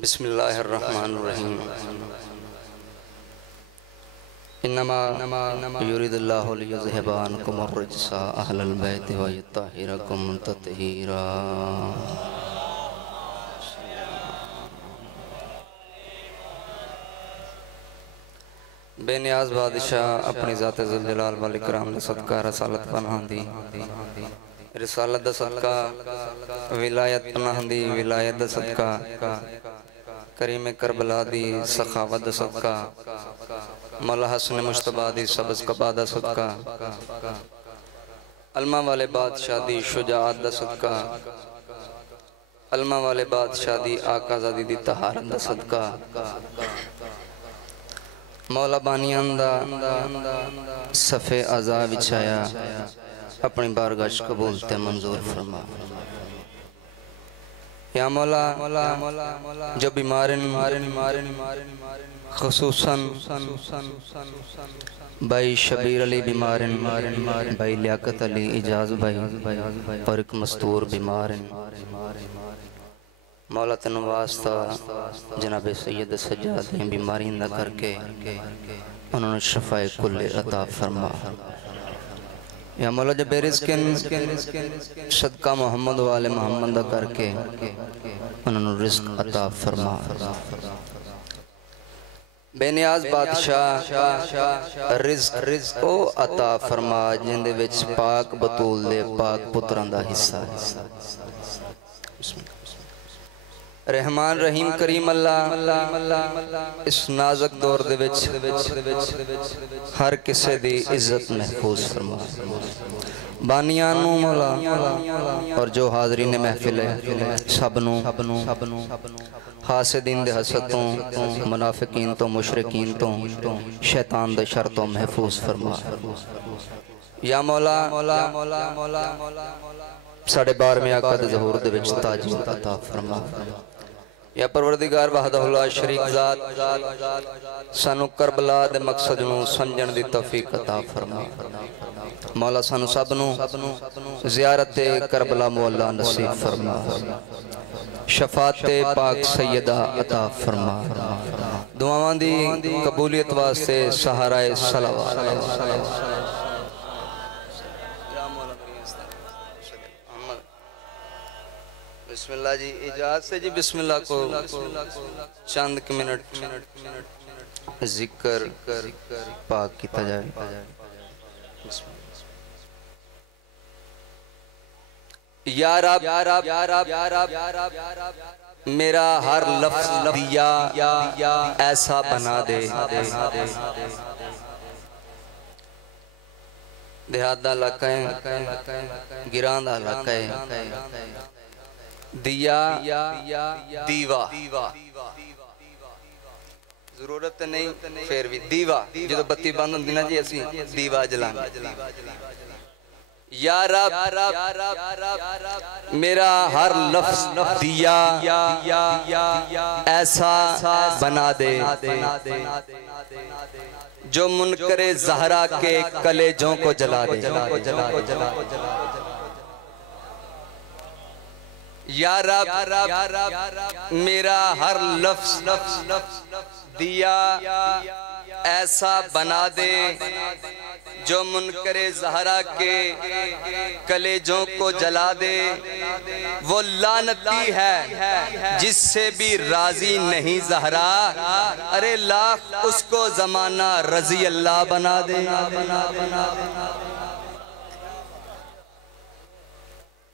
बिस्मिल्लाहिर्रहमानिर्रहीम। इन्नमा युरिदुल्लाहु लियुज़हिबा अन्कुमुर रिज्सा अहलल बैति व युत्तहिरकुम तत्हीरा। बेनियाज बादशाह अपनी ज़ात ज़ुल जलाल वल इकराम दा सदका रसालत पनाह दी रिसालत दा सदका विलायत पनाह दी विलायत दा सदका करीम करबला दी सखावत दा सदका मौला हसन मुश्तबा दी सबज़ कबा दा सदका अलमा वाले बादशाह दी शुजाअत दा सदका अलमा वाले बादशाह दी आकाज़ादी दी तहारत दा सदका मौला बानियां दा सफ़े आज़ा विछाया अपनी बारगाह कबूल ते मंजूर फरमा। या मौला जो बीमार खुसूसन भाई शबीर अली बीमार, भाई लियाकत अली इजाज़ भाई और एक मस्तूर बीमार मौला तेन वास्ता जनाब सैयद सज्जाद दी बीमारी दा करके उन्होंने शफाए कुल्ले अता फरमा। या मौला जब बेरिज़्किन सदका मोहम्मद वाले मोहम्मद दा करके उन्होंने रिज़्क अता फरमा। बेनियाज बादशाह रिज़्क ओ अता फरमा जिंदे विच पाक बतूल दे पाक पुत्रां दा हिस्सा है। रहमान रहीम करीम अल्लाह इस नाजुक दौर दे विच हर किसे दी इज्जत महफूज फरमा। बानियां नू मौला और जो हाज़रीन महफिल है सबनू हासिदीन दे हसद तो मुनाफिकीन तो मुशरिकीन तो शैतान दे शर तो महफूज फरमा। या मौला साढ़े 12वें आका दे ज़हूर दे विच ताज अता फरमा। या परवरदिगार वहदहुल्ला शरीक ज़ात सानू करबला दे मकसद नू समझण दी तौफीक अता फरमा। मौला सानू सबनू ज़ियारत करबला मौला नसीब फरमा। शफाते पाक सैयदा अता फरमा। दुआवां दी कबूलियत वास्ते सहाराए सलावत। बिस्मिल्लाह जी इजाज़त से जी बिस्मिल्लाह को चंद मिनट जिक्र पाक किया जाए। या रब मेरा हर लफ्ज़ दिया ऐसा बना दे। देहात दा इलाका है, गिरां दा इलाका है। दिया दीवा जरूरत नहीं फिर भी दीवा जो बत्ती बंद होंदी ना जी असी दीवा जलाने। या रब मेरा हर लफ्ज़ दिया ऐसा बना दे जो मुनकरे ज़हरा के कलेजों को जला दे। या रब मेरा हर लफ्ज़ दिया ऐसा बना दे जो मुनकरे ज़हरा के कलेजों को जला दे। वो लानती है जिससे भी राजी नहीं ज़हरा, अरे लाख उसको ज़माना रज़ी अल्लाह बना दे।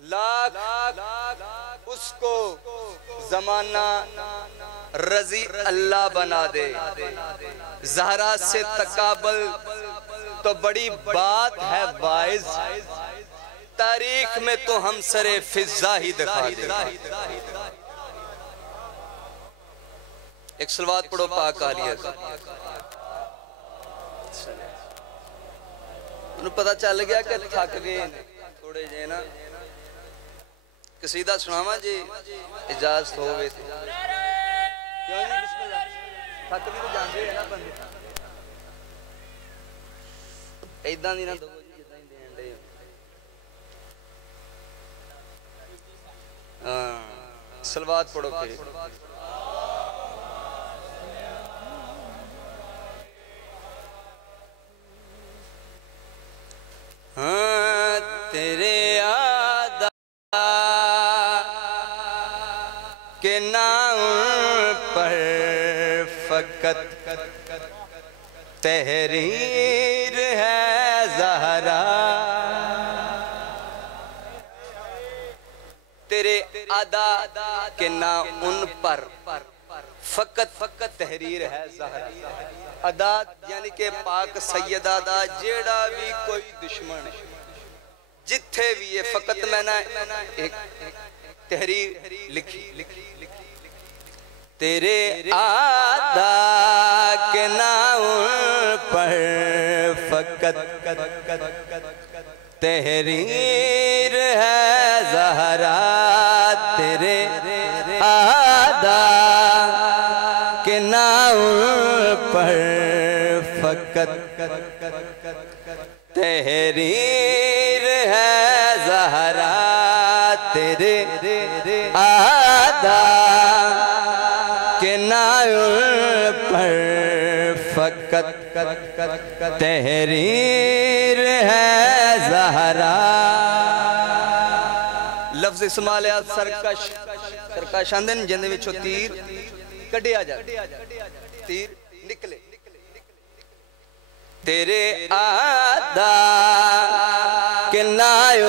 लाख उसको ज़माना रज़ी अल्लाह बना दे। ज़हरा से तकाबल तो बड़ी बात है वाइज, तारीख में तो हम सरे फिजा ही दिखा दे। एक सलवात पढ़ो पाक आलिया का। उन्हें पता चल गया कि थक गए थोड़े जे ना। कसीदा सुनावा जी इजाजत हो गई तो क्यों जी बिस्मिल्लाह थक भी तो जाते हैं ना बंदे इदां दी ना दो जी जिद्दां ही देण दे। हां सलवात पढ़ो फिर तहरीर है ज़हरा। तेरे अदा के ना उन पर फकत फकत तहरीर है ज़हरा। अदा यानी के पाक सैयदा दा जेड़ा भी कोई दुश्मन जिथे भी ये फकत मैंने एक तहरीर लिखी। तेरे आदा के नाम पर फकत तहरीर है ज़हरा। तेरे आदा के नाम पर फकत तहरीर है ज़हरा। तेरे आदा के नाम पर फकत तहरीर है ज़हरा। लफ्ज़ इस्तेमाल है सरकश। सरकश आंदे ने जिंदे विचों तीर कढ़िया जाए, तीर निकले। तेरे आदा के नाम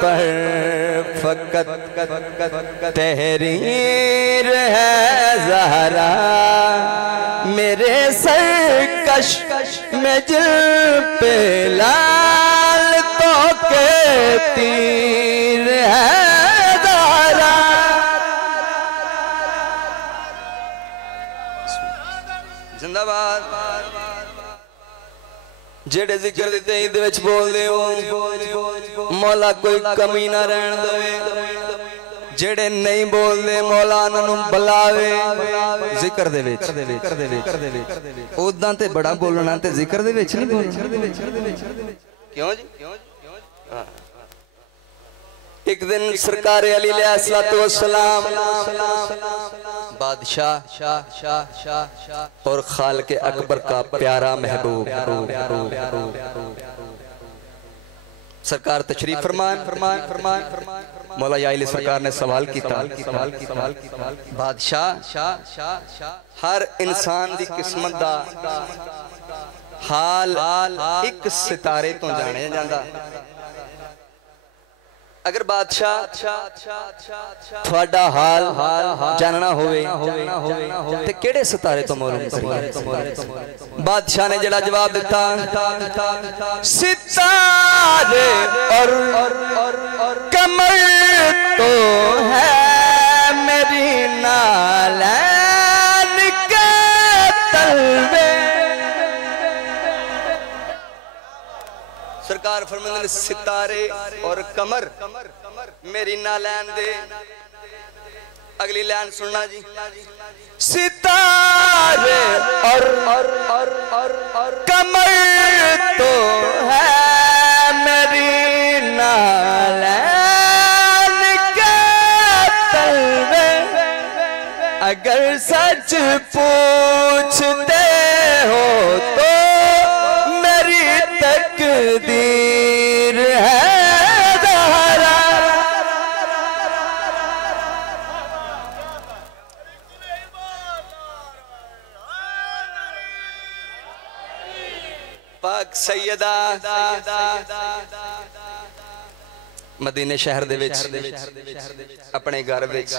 पर फकत तहरीर है ज़हरा। मेरे सरकश में जिल पे लाल तो के तीर है ज़हरा। जिंदाबाद। जेड़े जिक्र दिते इहदे विच बोलदे हो मौला कोई कमी ना रहन देवे। जेड़े नहीं बोलदे मौला उन्हां नूं बुलावे जिक्र दे विच। उदां ते बड़ा बोलना ते जिक्र दे विच नहीं बोलना। क्यों जी? एक दिन सरकार अली अलैहिस्सलाम बादशाह और खालिक अकबर का प्यारा महबूब सरकार तशरीफ फरमान। मौला याली सरकार ने सवाल किया। बादशाह हर इंसान दी किस्मत दा हाल एक सितारे तो जाने जांदा। अगर बादशाह थोड़ा हाल जानना होवे ते केड़े सितारे तो मालूम करिए? बादशाह ने जड़ा जवाब दिता सितारे और कमर तो है मेरी नालैन के तलवे। सरकार फरमाते हैं सितारे और कमर मेरी नालैन दे। अगली लाइन सुनना जी। सितारे और कमर तो है मेरी नालैन के तलवे। अगर सच पूछते हो तो मेरी तकदीर है ज़हरा। पाक सैयदा मदीने शहर दे विच अपने घर विच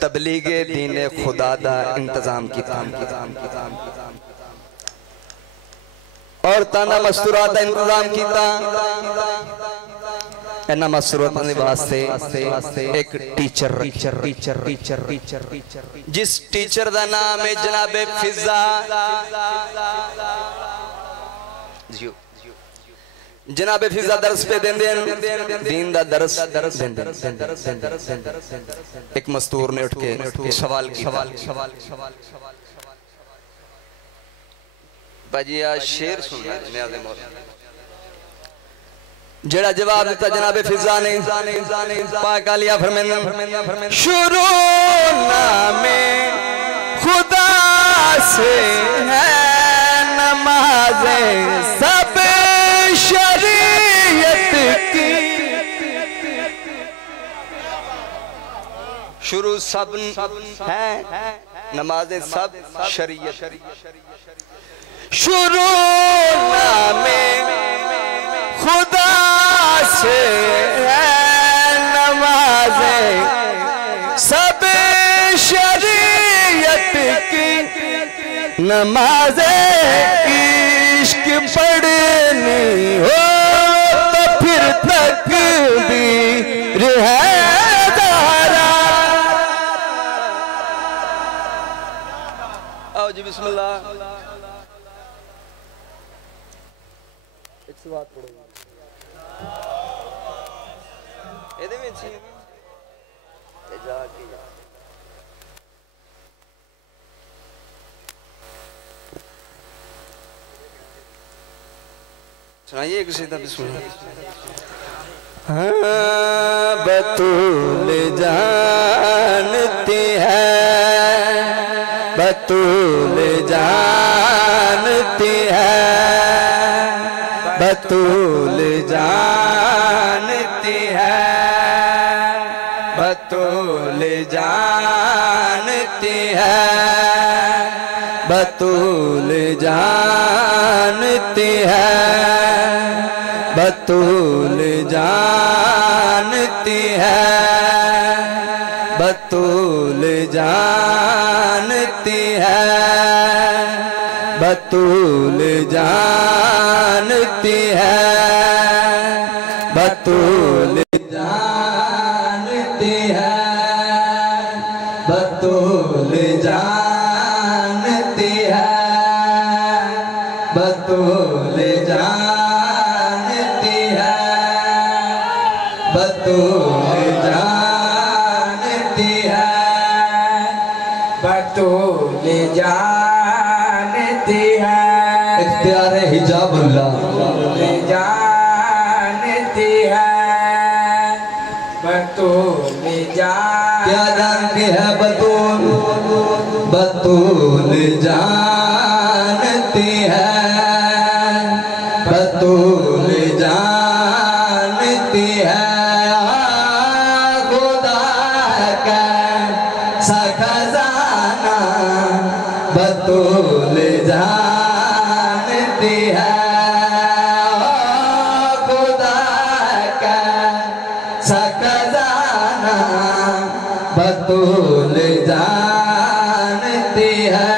तबलीगे दीने खुदा दा इंतजाम कीता और ताना मस्तूरात का इंतजाम किया। इन्हां मस्तूरातां दे वास्ते एक टीचर जिस टीचर का नाम है जनाबे फिजा। जनाबे फिजा दर्स पे देंदे दीन दा दर्स देंदे। एक मस्तूर ने उठ के सवाल किया। भाजी आज शेर सुनना जड़ा जवाब दिता जनाबे फिजा ने पाक आलिया फरमाना शुरू नामे खुदा से है नमाज़े सब शरीयत की। शुरू सब है नमाजें सब शरीयत। शुरू नामे खुदा से है नमाजें सब शरीयत की। नमाजें इश्क पढ़नी हो तो फिर तकबीर है ज़हरा। आओ जी बिस्मिल्लाह। एक सवाल पढ़ो ਇਹਦੇ ਵਿੱਚ ਤੇ ਜਾ ਕੇ सुनाइए किसी का बिस्मिल्लाह। हाँ बतूल जानती है, बतूल जानती है, बतूल जानती है, बतूल जानती है, बतूल जानती है, बतूल जानती है, बतूल जानती है, बतूल जानती है, बतूल जानती है, बतूल जानती है, बतूल जानती है, बतूल जानती है, बतूल जानती है। इख्तियार हिजाबुल्लाह जानती है, बतूल क्या जानती है? बतूल बतूल जानती है, बतूल जानती है। खुदा का सा खजाना बतूल जानती है, खुदा का सा खजाना बतूल जानती है।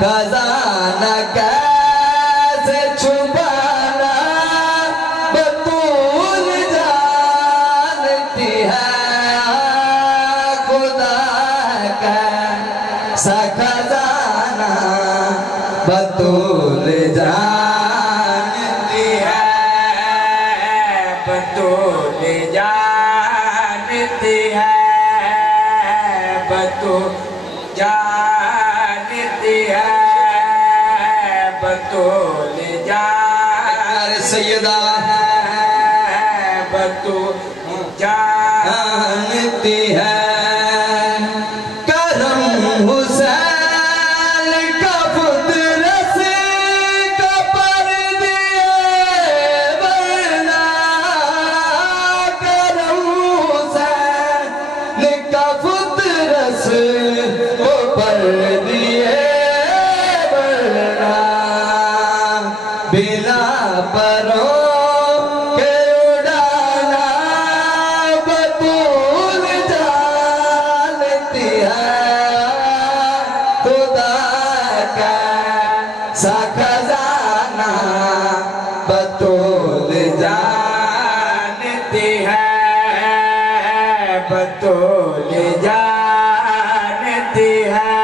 खजाना कैसे छुपाना बतूल जानती है, खुदा का सा खजाना बतूल जानती है, बतूल जानती है, बतूल जानती है, बतूल जानती सैयदा बतूल जानती है। करम हुसैन का पुत्र से कपर दिए वरना, करम हुसैन का पुत्र से कपर दिए वरना, बिना परों के उड़ाना बतूल जानती है, खुदा का सा खजाना बतूल जानती है, बतूल जानती है,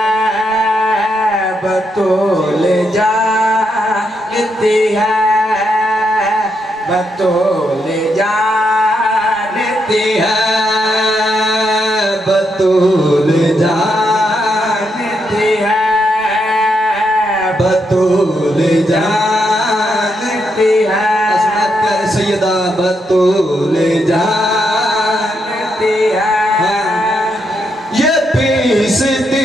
बतूल जानती है, बतूल जानती है, बतूल जानती है, बतूल जानती है। अस्मत कर सैयदा बतूल जानती है। ये पीसती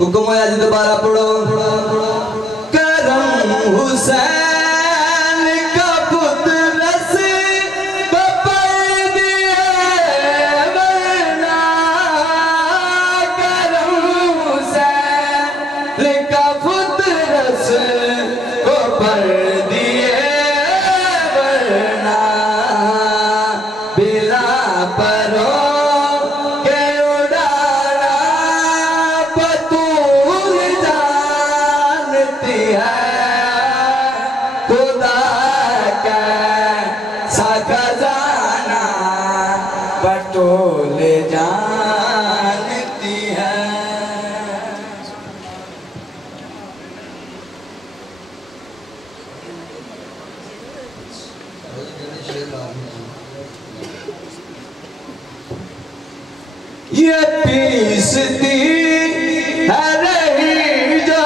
हुक्म होया जी दोबारा पढ़ो। करम हुसैन का पुत्र रस पकड़ दिए वरना, करम हुसैन का पुत्र रस पकड़ दिए वरना, बिला परो बटोले जानती है। ये पीसती है रही जो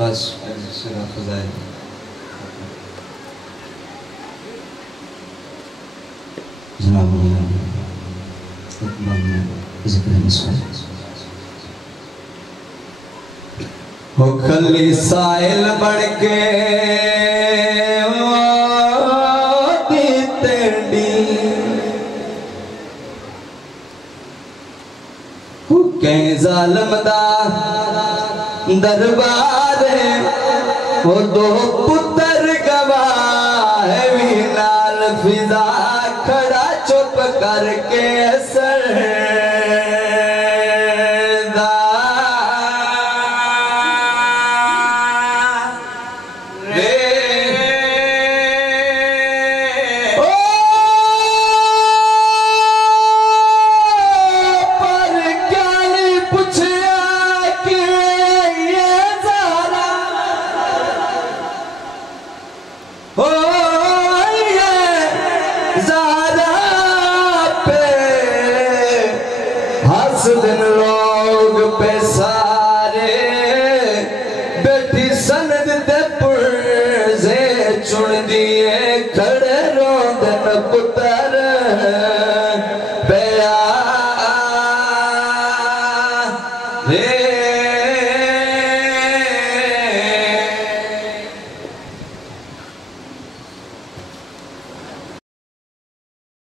बस जनाब हो खली साइल बढ़ के कहीं जालिम दा दरबार वो दो पुत्र गवाह भी नाल फिजा खड़ा चुप करके दिन लोग पे सारे बेटी सनद दे पुरजे चुन दिए खड़े रोंदन पुतर प्यारे।